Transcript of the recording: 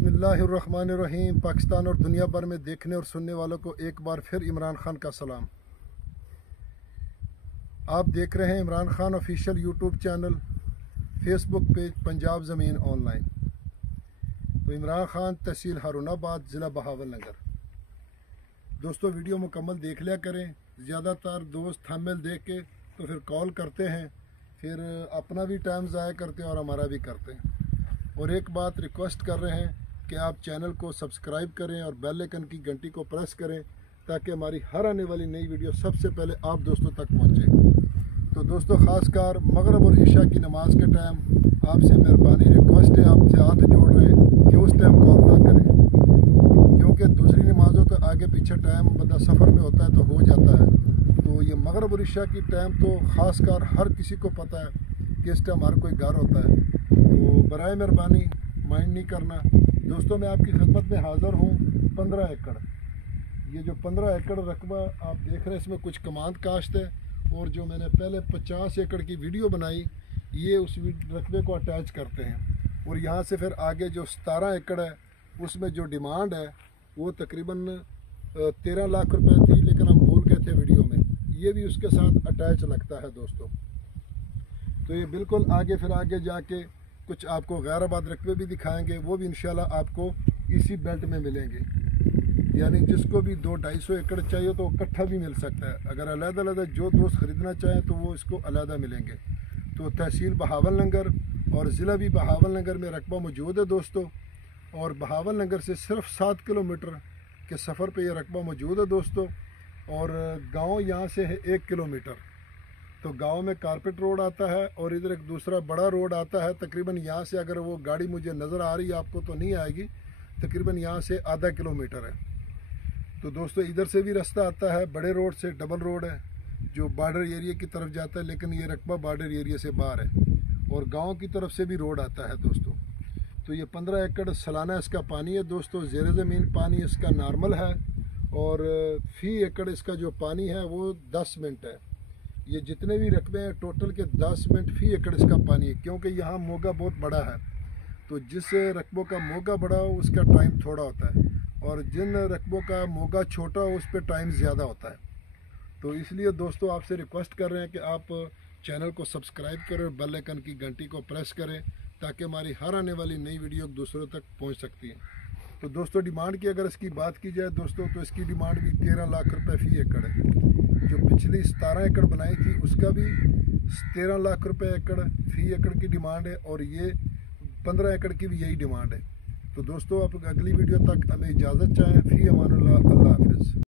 बिस्मिल्लाहिर्रहमानिर्रहीम। पाकिस्तान और दुनिया भर में देखने और सुनने वालों को एक बार फिर इमरान खान का सलाम। आप देख रहे हैं Imran Khan official YouTube channel, Facebook page Punjab ज़मीन ऑनलाइन। तो इमरान खान तहसील हारूनाबाद, ज़िला बहावलनगर। दोस्तों वीडियो मुकम्मल देख लिया करें। ज़्यादातर दोस्त थंबनेल देख के तो फिर कॉल करते हैं, फिर अपना भी टाइम ज़ाया करते हैं और हमारा भी करते हैं। और एक बात रिक्वेस्ट कर रहे हैं कि आप चैनल को सब्सक्राइब करें और बेल आइकन की घंटी को प्रेस करें ताकि हमारी हर आने वाली नई वीडियो सबसे पहले आप दोस्तों तक पहुंचे। तो दोस्तों ख़ासकर मगरिब और इशा की नमाज के टाइम आपसे मेहरबानी रिक्वेस्ट है, आपसे हाथ जोड़ रहे हैं कि उस टाइम कॉल ना करें, क्योंकि दूसरी नमाज़ों का आगे पीछे टाइम बंदा सफ़र में होता है तो हो जाता है। तो ये मगरिब और इशा की टाइम तो ख़ासकर हर किसी को पता है कि इस टाइम हर कोई घर होता है, तो बराए मेहरबानी माइंड नहीं करना। दोस्तों मैं आपकी खिदमत में हाज़िर हूँ। 15 एकड़, ये जो 15 एकड़ रकबा आप देख रहे हैं, इसमें कुछ कमांद काश्त है, और जो मैंने पहले 50 एकड़ की वीडियो बनाई ये उस रकबे को अटैच करते हैं। और यहाँ से फिर आगे जो 17 एकड़ है उसमें जो डिमांड है वो तकरीबन 13 लाख रुपए थी, लेकिन हम भूल गए थे वीडियो में, ये भी उसके साथ अटैच लगता है दोस्तों। तो ये बिल्कुल आगे फिर आगे जाके कुछ आपको गैराबाद रकबे भी दिखाएंगे, वो भी इंशाल्लाह आपको इसी बेल्ट में मिलेंगे। यानी जिसको भी 200-250 एकड़ चाहिए तो इकट्ठा भी मिल सकता है। अगर अलग-अलग जो दोस्त ख़रीदना चाहें तो वो इसको अलग मिलेंगे। तो तहसील बहावलनगर और ज़िला भी बहावलनगर में रकबा मौजूद है दोस्तों। और बहावलनगर से सिर्फ 7 किलोमीटर के सफ़र पे ये रकबा मौजूद है दोस्तों। और गांव यहाँ से है 1 किलोमीटर। तो गांव में कारपेट रोड आता है और इधर एक दूसरा बड़ा रोड आता है। तकरीबन यहाँ से अगर वो गाड़ी मुझे नज़र आ रही है, आपको तो नहीं आएगी, तकरीबन यहाँ से आधा किलोमीटर है। तो दोस्तों इधर से भी रास्ता आता है, बड़े रोड से डबल रोड है जो बॉर्डर एरिया की तरफ जाता है, लेकिन ये रकबा बॉर्डर एरिया से बाहर है। और गाँव की तरफ से भी रोड आता है दोस्तों। तो ये 15 एकड़ सालाना इसका पानी है दोस्तों। ज़ेर ज़मीन पानी इसका नॉर्मल है, और फी एकड़ इसका जो पानी है वो 10 मिनट है। ये जितने भी रकबे हैं टोटल के 10 मिनट फी एकड़ इसका पानी है, क्योंकि यहाँ मोगा बहुत बड़ा है। तो जिस रकबों का मोगा बड़ा हो उसका टाइम थोड़ा होता है, और जिन रकबों का मोगा छोटा हो उस पर टाइम ज़्यादा होता है। तो इसलिए दोस्तों आपसे रिक्वेस्ट कर रहे हैं कि आप चैनल को सब्सक्राइब करें और बेल आइकन की घंटी को प्रेस करें ताकि हमारी हर आने वाली नई वीडियो दूसरों तक पहुँच सकती है। तो दोस्तों डिमांड की अगर इसकी बात की जाए दोस्तों, तो इसकी डिमांड भी 13 लाख रुपए फी एकड़ है। जो पिछली 17 एकड़ बनाई थी उसका भी 13 लाख रुपए एकड़ फी एकड़ की डिमांड है, और ये 15 एकड़ की भी यही डिमांड है। तो दोस्तों आप अगली वीडियो तक हमें इजाज़त चाहें। फ़ी अमानुल्लाह, अल्लाह हाफ़िज़।